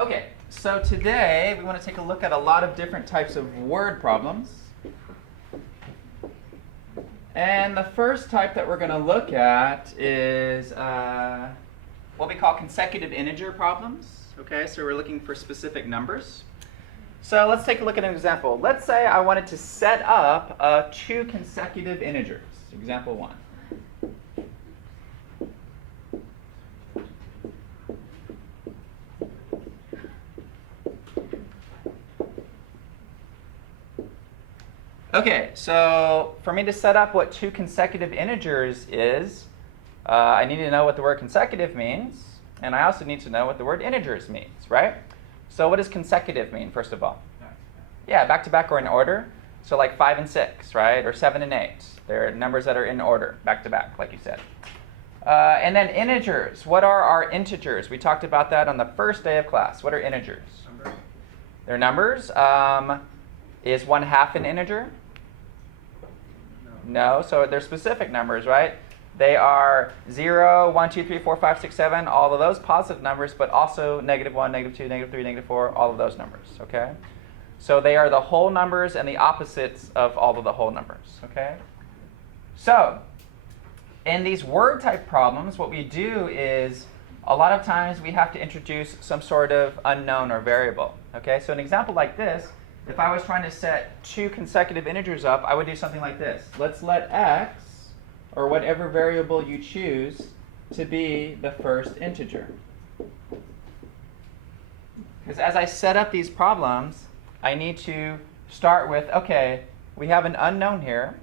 Okay, so today we want to take a look at a lot of different types of word problems. And the first type that we're going to look at is what we call consecutive integer problems. Okay, so we're looking for specific numbers. So let's take a look at an example. Let's say I wanted to set up two consecutive integers. Example 1. Okay, so for me to set up what two consecutive integers is, I need to know what the word consecutive means, and I also need to know what the word integers means, right? So what does consecutive mean, first of all? Yeah, back to back or in order. So like 5 and 6, right? Or 7 and 8. They're numbers that are in order, back to back, like you said. And then integers. What are our integers? We talked about that on the first day of class. What are integers? They're numbers. Is 1/2 an integer? No, so they're specific numbers, right? They are 0, 1, 2, 3, 4, 5, 6, 7, all of those positive numbers, but also -1, -2, -3, -4, all of those numbers, okay? So they are the whole numbers and the opposites of all of the whole numbers, okay? So, in these word type problems, what we do is, a lot of times we have to introduce some sort of unknown or variable, okay? So an example like this, if I was trying to set two consecutive integers up, I would do something like this. Let's let x, or whatever variable you choose, to be the first integer. Because as I set up these problems, I need to start with, okay, we have an unknown here,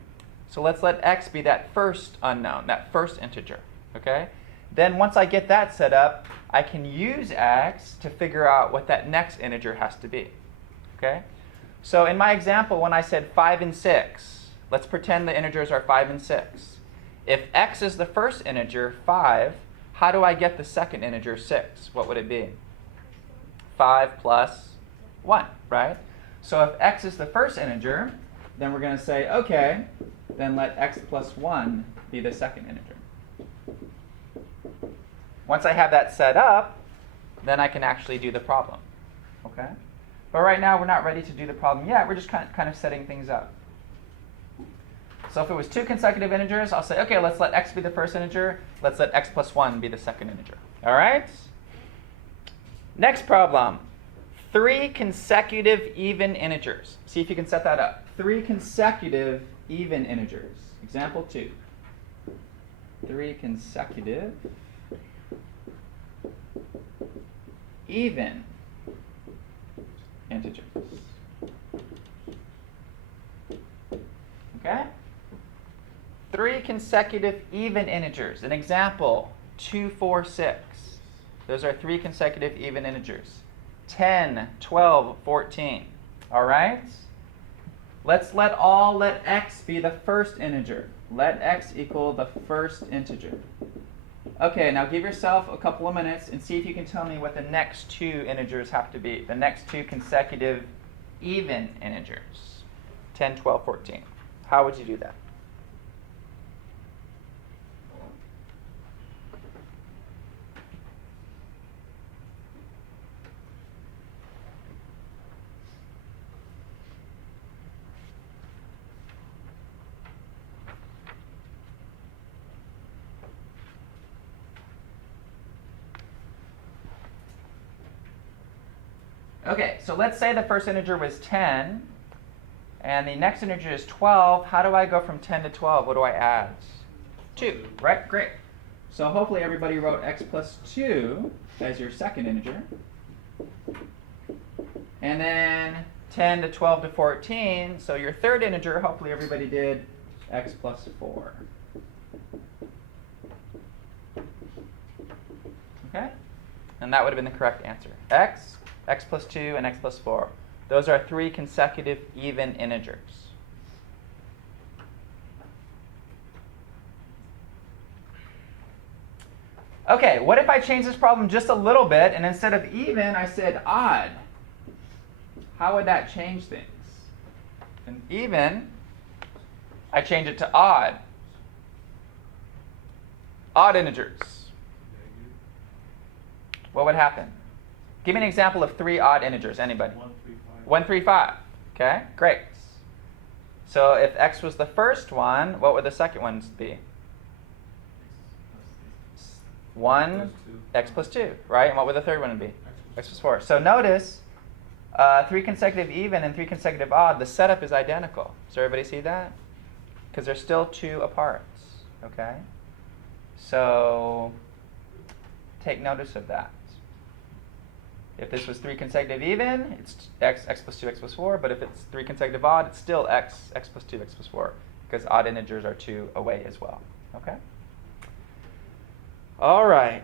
so let's let x be that first unknown, that first integer, okay? Then once I get that set up, I can use x to figure out what that next integer has to be, okay? So in my example, when I said 5 and 6, let's pretend the integers are 5 and 6. If x is the first integer, 5, how do I get the second integer, 6? What would it be? 5 plus 1, right? So if x is the first integer, then we're going to say, okay, then let x plus 1 be the second integer. Once I have that set up, then I can actually do the problem, okay? But right now, we're not ready to do the problem yet. We're just kind of setting things up. So if it was two consecutive integers, I'll say, okay, let's let x be the first integer. Let's let x plus 1 be the second integer. All right? Next problem. 3 consecutive even integers. See if you can set that up. 3 consecutive even integers. Example 2. 3 consecutive even integers. Okay? 3 consecutive even integers. An example, 2, 4, 6. Those are 3 consecutive even integers. 10, 12, 14. All right? Let's let x be the first integer. Let x equal the first integer. Okay, now give yourself a couple of minutes and see if you can tell me what the next two integers have to be. The next two consecutive even integers. 10, 12, 14. How would you do that? Okay, so let's say the first integer was 10, and the next integer is 12. How do I go from 10 to 12? What do I add? 2, right? Great. So hopefully everybody wrote x plus 2 as your second integer. And then 10 to 12 to 14, so your third integer, hopefully everybody did x plus 4. Okay? And that would have been the correct answer. X plus 2, and x plus 4. Those are 3 consecutive even integers. Okay, what if I change this problem just a little bit, and instead of even, I said odd? How would that change things? And even, I change it to odd. Odd integers. What would happen? Give me an example of 3 odd integers. Anybody? 135. 135. Okay, great. So if x was the first one, what would the second ones be? 1, x plus 2, right? And what would the third one be? X plus 4. So notice 3 consecutive even and 3 consecutive odd, the setup is identical. Does everybody see that? Because they're still 2 apart. Okay? So take notice of that. If this was 3 consecutive even, it's x plus 2, x plus 4. But if it's 3 consecutive odd, it's still x plus 2, x plus 4. Because odd integers are 2 away as well. Okay? All right.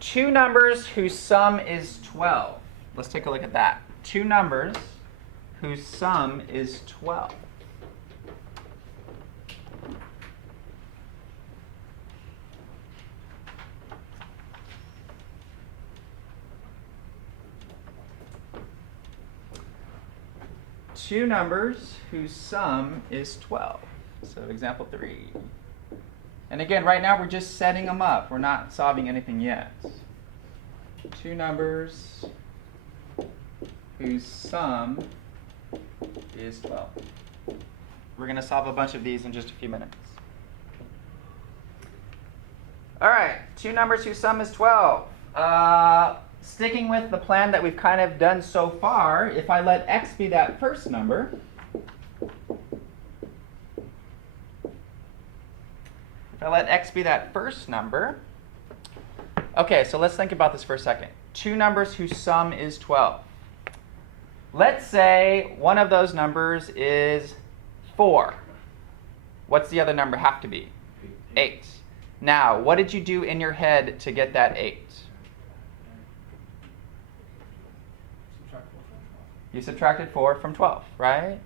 2 numbers whose sum is 12. Let's take a look at that. 2 numbers whose sum is 12. Two numbers whose sum is 12. So example 3. And again, right now we're just setting them up. We're not solving anything yet. 2 numbers whose sum is 12. We're going to solve a bunch of these in just a few minutes. All right, 2 numbers whose sum is 12. Sticking with the plan that we've kind of done so far, if I let x be that first number, okay, so let's think about this for a second. 2 numbers whose sum is 12. Let's say one of those numbers is 4. What's the other number have to be? 8. Now, what did you do in your head to get that 8? You subtracted 4 from 12, right?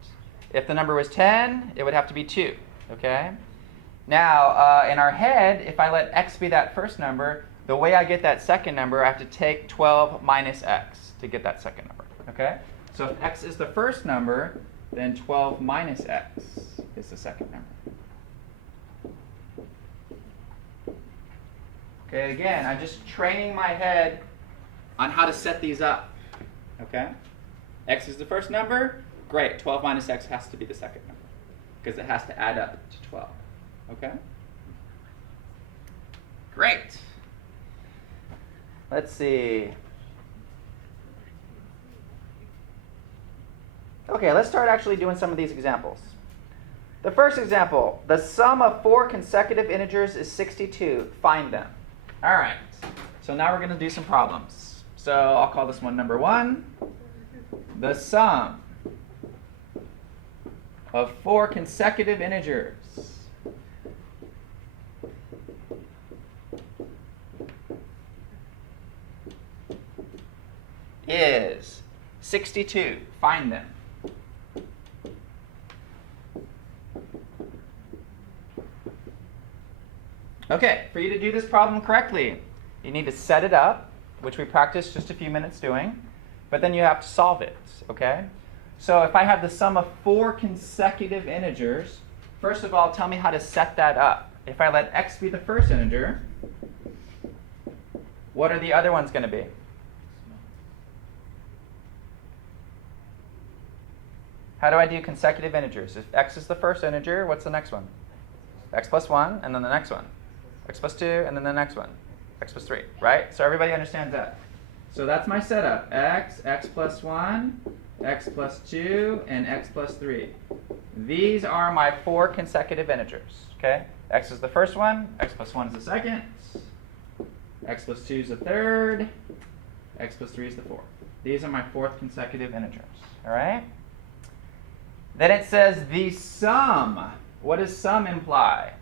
If the number was 10, it would have to be 2, okay? Now, in our head, if I let x be that first number, the way I get that second number, I have to take 12 minus x to get that second number, okay? So if x is the first number, then 12 minus x is the second number. Okay, again, I'm just training my head on how to set these up, okay? X is the first number, great, 12 minus x has to be the second number, because it has to add up to 12, okay? Great. Let's see. Okay, let's start actually doing some of these examples. The first example, the sum of 4 consecutive integers is 62. Find them. All right, so now we're going to do some problems. So I'll call this one number 1. The sum of 4 consecutive integers is 62. Find them. Okay, for you to do this problem correctly, you need to set it up, which we practiced just a few minutes doing, but then you have to solve it, okay? So if I have the sum of 4 consecutive integers, first of all, tell me how to set that up. If I let x be the first integer, what are the other ones going to be? How do I do consecutive integers? If x is the first integer, what's the next one? X plus 1, and then the next one. X plus 2, and then the next one. X plus 3, right? So everybody understands that. So that's my setup. X plus 1, x plus 2, and x plus 3. These are my 4 consecutive integers, okay? X is the first one, x plus 1 is the second, x plus 2 is the third, x plus 3 is the fourth. These are my 4th consecutive integers, all right? Then it says the sum. What does sum imply?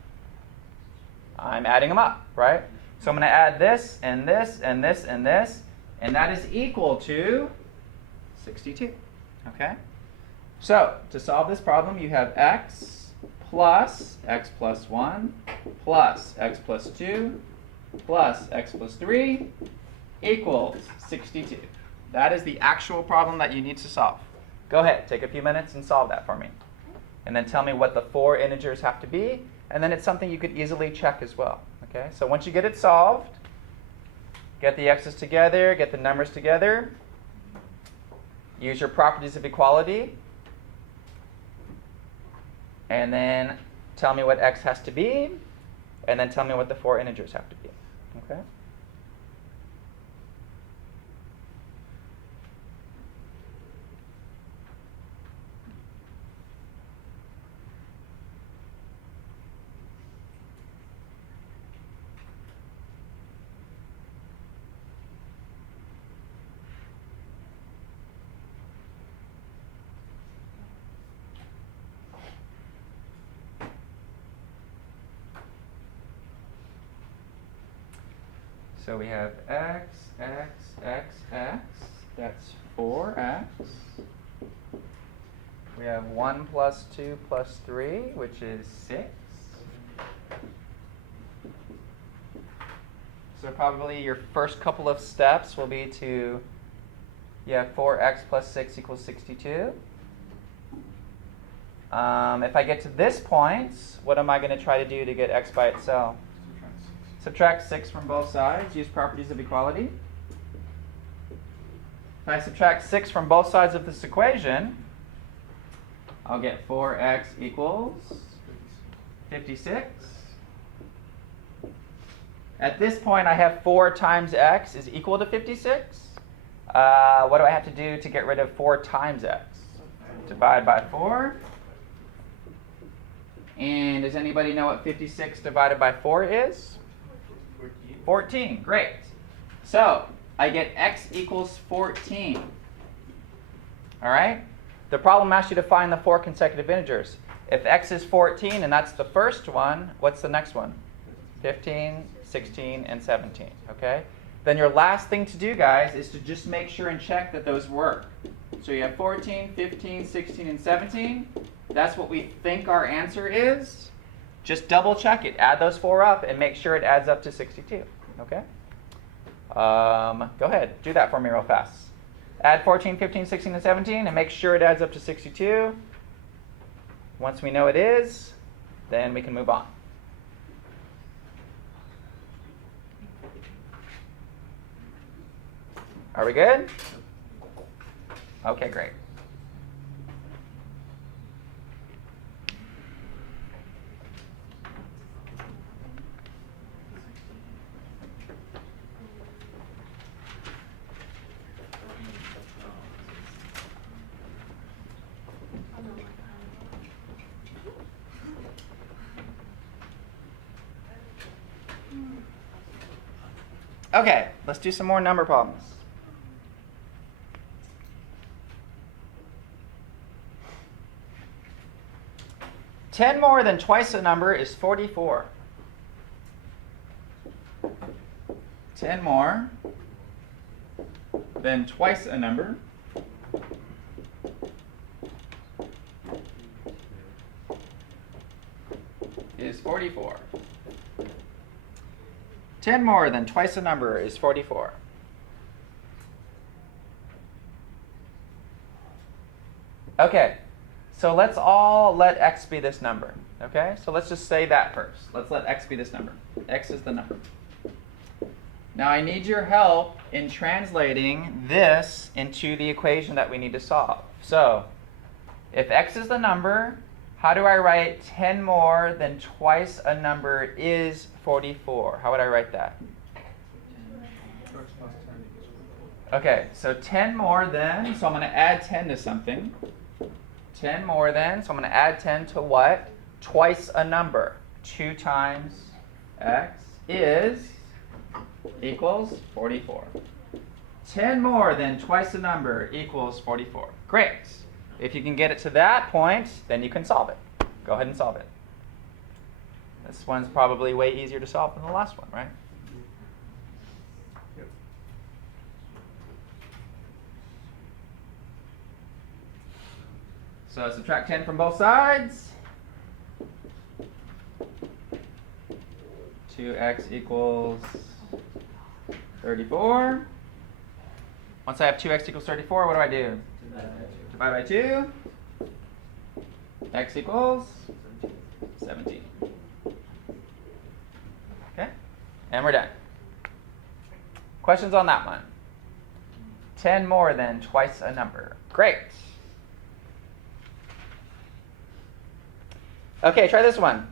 I'm adding them up, right? So I'm going to add this, and this, and this, and this, and that is equal to 62, okay? So to solve this problem, you have x plus 1 plus x plus 2 plus x plus 3 equals 62. That is the actual problem that you need to solve. Go ahead, take a few minutes and solve that for me. And then tell me what the 4 integers have to be and then it's something you could easily check as well. Okay, so once you get it solved, get the x's together, get the numbers together, use your properties of equality, and then tell me what x has to be, and then tell me what the 4 integers have to be. Okay? So we have x, x, x, x. That's 4x. We have 1 plus 2 plus 3, which is 6. So probably your first couple of steps will be to, you have 4x plus 6 equals 62. If I get to this point, what am I going to try to do to get x by itself? Subtract 6 from both sides. Use properties of equality. If I subtract 6 from both sides of this equation, I'll get 4x equals 56. At this point, I have 4 times x is equal to 56. What do I have to do to get rid of 4 times x? Divide by 4. And does anybody know what 56 divided by 4 is? 14. Great. So I get x equals 14. All right? The problem asks you to find the 4 consecutive integers. If x is 14 and that's the first one, what's the next one? 15, 16, and 17. Okay? Then your last thing to do, guys, is to just make sure and check that those work. So you have 14, 15, 16, and 17. That's what we think our answer is. Just double check it. Add those 4 up and make sure it adds up to 62. Okay? Go ahead. Do that for me real fast. Add 14, 15, 16, and 17 and make sure it adds up to 62. Once we know it is, then we can move on. Are we good? Okay, great. Okay, let's do some more number problems. Ten more than twice a number is 44. 10 more than twice a number is 44. 10 more than twice a number is 44. Okay, so let's all let x be this number. Okay, so let's just say that first. Let's let x be this number. X is the number. Now I need your help in translating this into the equation that we need to solve. So, if x is the number, how do I write 10 more than twice a number is 44? How would I write that? Okay, so 10 more than, so I'm going to add 10 to something. 10 more than, so I'm going to add 10 to what? Twice a number. 2 times x is equals 44. 10 more than twice a number equals 44. Great. If you can get it to that point, then you can solve it. Go ahead and solve it. This one's probably way easier to solve than the last one, right? Yep. So subtract 10 from both sides. 2x equals 34. Once I have 2x equals 34, what do I do? Divide by 2. X equals 17. And we're done. Questions on that one? 10 more than twice a number. Great. Okay, try this one.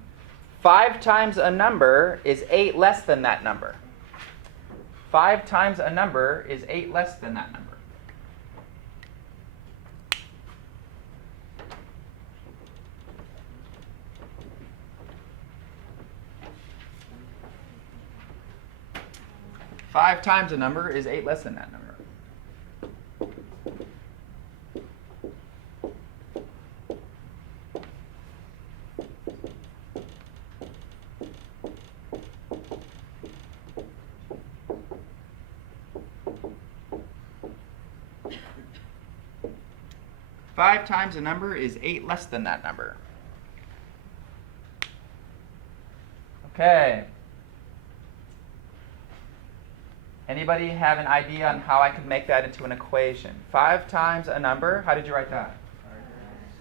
5 times a number is 8 less than that number. 5 times a number is 8 less than that number. Five times a number is 8 less than that number. Five times a number is 8 less than that number. Okay. Anybody have an idea on how I could make that into an equation? 5 times a number, how did you write that?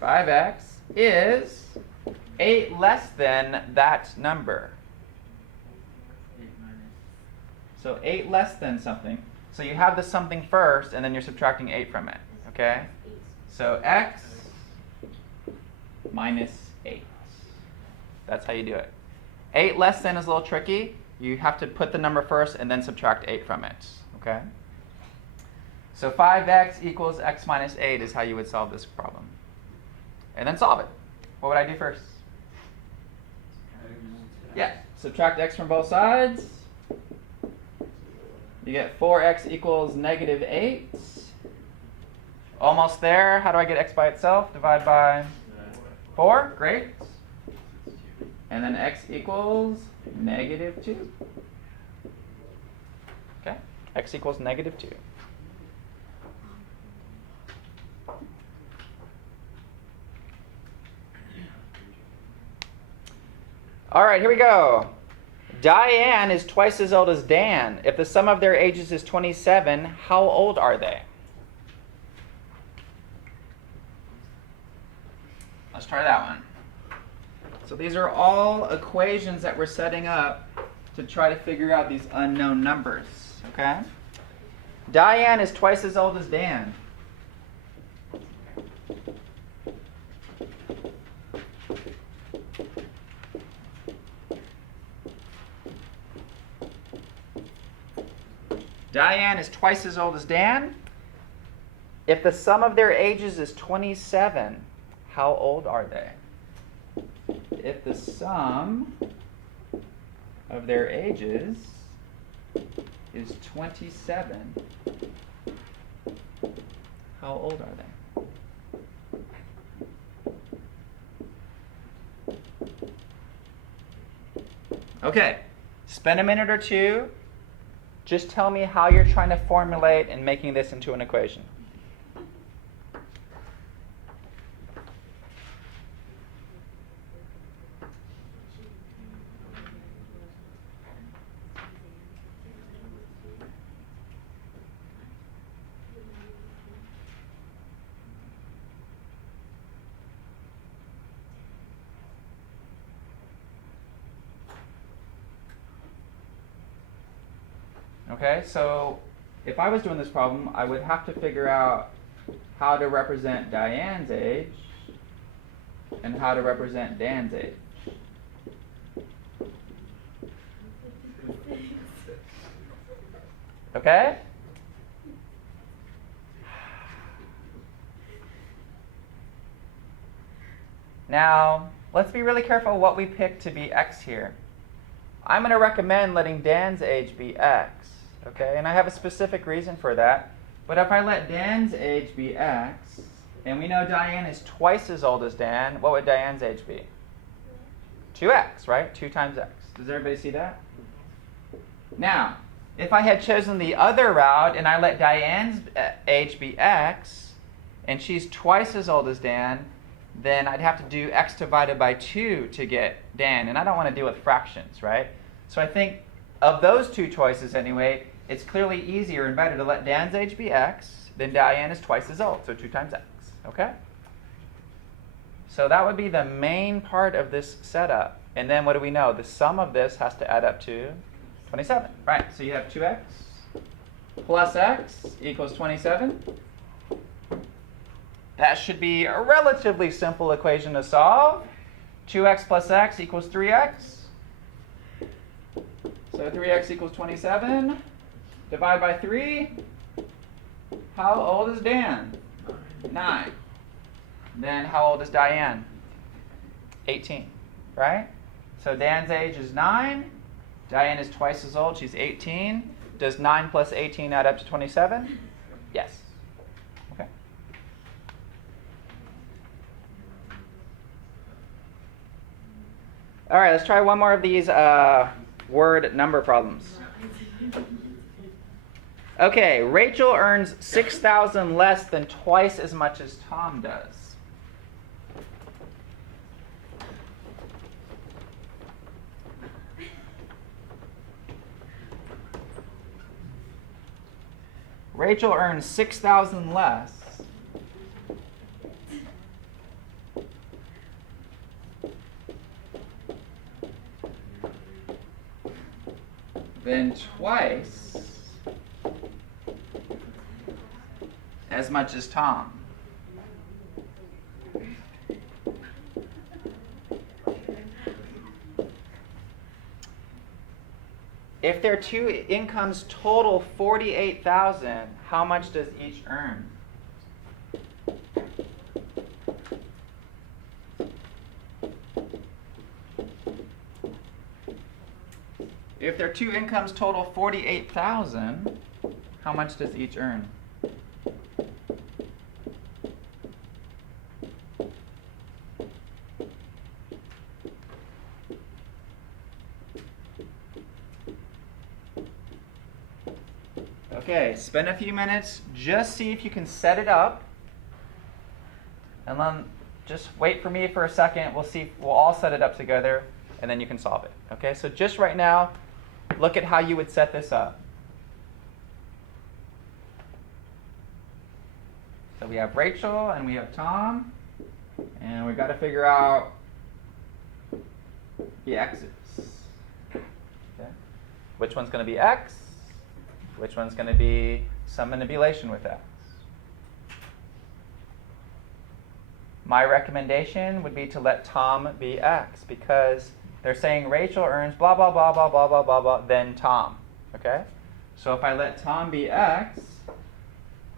5x is 8 less than that number. So 8 less than something. So you have the something first, and then you're subtracting 8 from it. Okay? So x minus 8. That's how you do it. 8 less than is a little tricky. You have to put the number first and then subtract 8 from it. Okay? So 5x equals x minus 8 is how you would solve this problem. And then solve it. What would I do first? Yeah, subtract x from both sides. You get 4x equals negative 8. Almost there. How do I get x by itself? Divide by 4. Great. And then x equals negative 2. Okay? X equals negative 2. All right, here we go. Diane is twice as old as Dan. If the sum of their ages is 27, how old are they? Let's try that one. So these are all equations that we're setting up to try to figure out these unknown numbers, okay? Diane is twice as old as Dan. Diane is twice as old as Dan. If the sum of their ages is 27, how old are they? If the sum of their ages is 27, how old are they? Okay, spend a minute or two. Just tell me how you're trying to formulate and making this into an equation. Okay, so if I was doing this problem, I would have to figure out how to represent Diane's age and how to represent Dan's age. Okay? Now, let's be really careful what we pick to be x here. I'm going to recommend letting Dan's age be x. Okay, and I have a specific reason for that. But if I let Dan's age be x, and we know Diane is twice as old as Dan, what would Diane's age be? 2x, right? 2 times x. Does everybody see that? Now, if I had chosen the other route and I let Diane's age be x, and she's twice as old as Dan, then I'd have to do x divided by 2 to get Dan, and I don't want to deal with fractions, right? So I think of those two choices anyway, it's clearly easier and better to let Dan's age be x, then Diane is twice as old, so 2 times x, okay? So that would be the main part of this setup. And then what do we know? The sum of this has to add up to 27. Right, so you have 2x plus x equals 27. That should be a relatively simple equation to solve. 2x plus x equals 3x. So 3x equals 27. Divide by 3. How old is Dan? 9. Then how old is Diane? 18, right? So Dan's age is 9. Diane is twice as old. She's 18. Does 9 plus 18 add up to 27? Yes. Okay. All right, let's try one more of these word number problems. Okay, Rachel earns $6,000 less than twice as much as Tom does. Rachel earns $6,000 less than twice as much as Tom. If their two incomes total $48,000, how much does each earn? If their two incomes total $48,000, how much does each earn? Okay, spend a few minutes, just see if you can set it up. And then just wait for me for a second. We'll all set it up together, and then you can solve it. Okay, so just right now, look at how you would set this up. So we have Rachel and we have Tom, and we've got to figure out the x's. Okay. Which one's going to be x? Which one's going to be some manipulation with x? My recommendation would be to let Tom be x, because they're saying Rachel earns blah, blah, blah, blah, blah, blah, blah, blah, then Tom. Okay? So if I let Tom be x,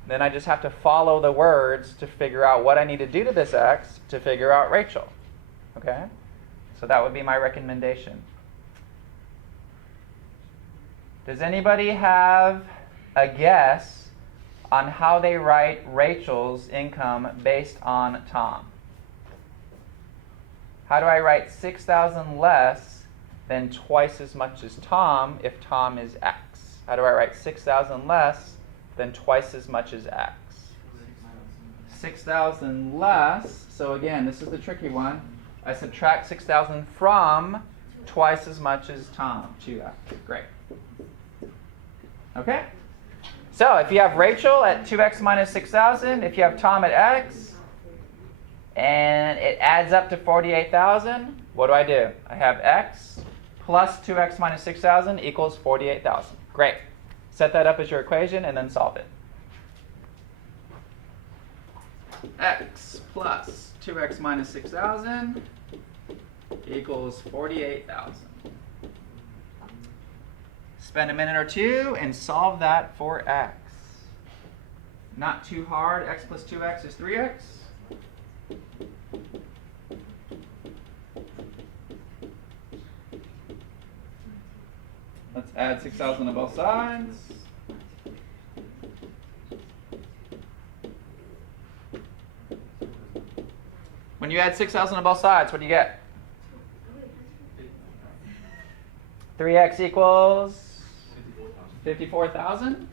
then I just have to follow the words to figure out what I need to do to this x to figure out Rachel. Okay? So that would be my recommendation. Does anybody have a guess on how they write Rachel's income based on Tom? How do I write 6,000 less than twice as much as Tom if Tom is x? How do I write 6,000 less than twice as much as x? 6,000 less, so again, this is the tricky one. I subtract 6,000 from twice as much as Tom, 2x. Great. Okay? So if you have Rachel at 2x minus 6,000, if you have Tom at x, and it adds up to 48,000, what do? I have x plus 2x minus 6,000 equals 48,000. Great. Set that up as your equation and then solve it. X plus 2x minus 6,000 equals 48,000. Spend a minute or two and solve that for x. Not too hard. X plus 2x is 3x. Let's add 6,000 to both sides. When you add 6,000 to both sides, what do you get? 3x equals 54,000.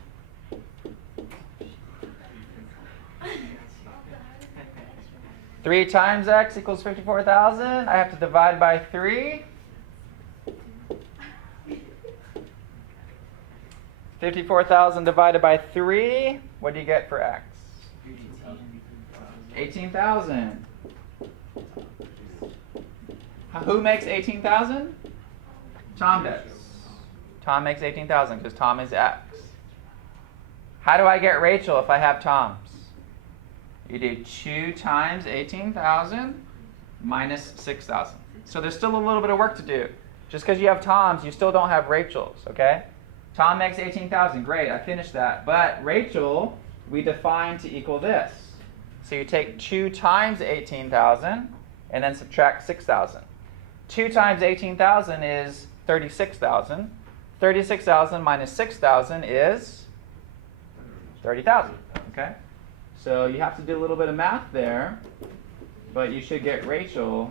Three times x equals 54,000. I have to divide by 3. 54,000 divided by 3. What do you get for x? 18,000. Who makes 18,000? Tom does. Tom makes 18,000 because Tom is X. How do I get Rachel if I have Toms? You do 2 times 18,000 minus 6,000. So there's still a little bit of work to do. Just because you have Toms, you still don't have Rachels, okay? Tom makes 18,000. Great, I finished that. But Rachel, we define to equal this. So you take 2 times 18,000 and then subtract 6,000. 2 times 18,000 is 36,000. 36,000 minus 6,000 is 30,000, okay? So you have to do a little bit of math there, but you should get Rachel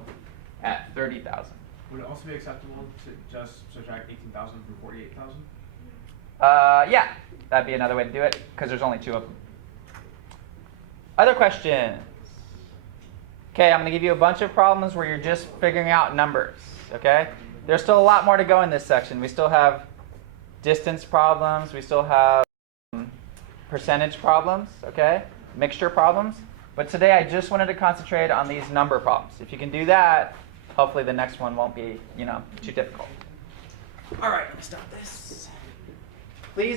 at 30,000. Would it also be acceptable to just subtract 18,000 from 48,000? Yeah, that'd be another way to do it, because there's only 2 of them. Other questions? Okay, I'm going to give you a bunch of problems where you're just figuring out numbers, okay? There's still a lot more to go in this section. We still have distance problems. We still have percentage problems, okay? Mixture problems. But today I just wanted to concentrate on these number problems. If you can do that, hopefully the next one won't be, too difficult. All right, let me stop this. Please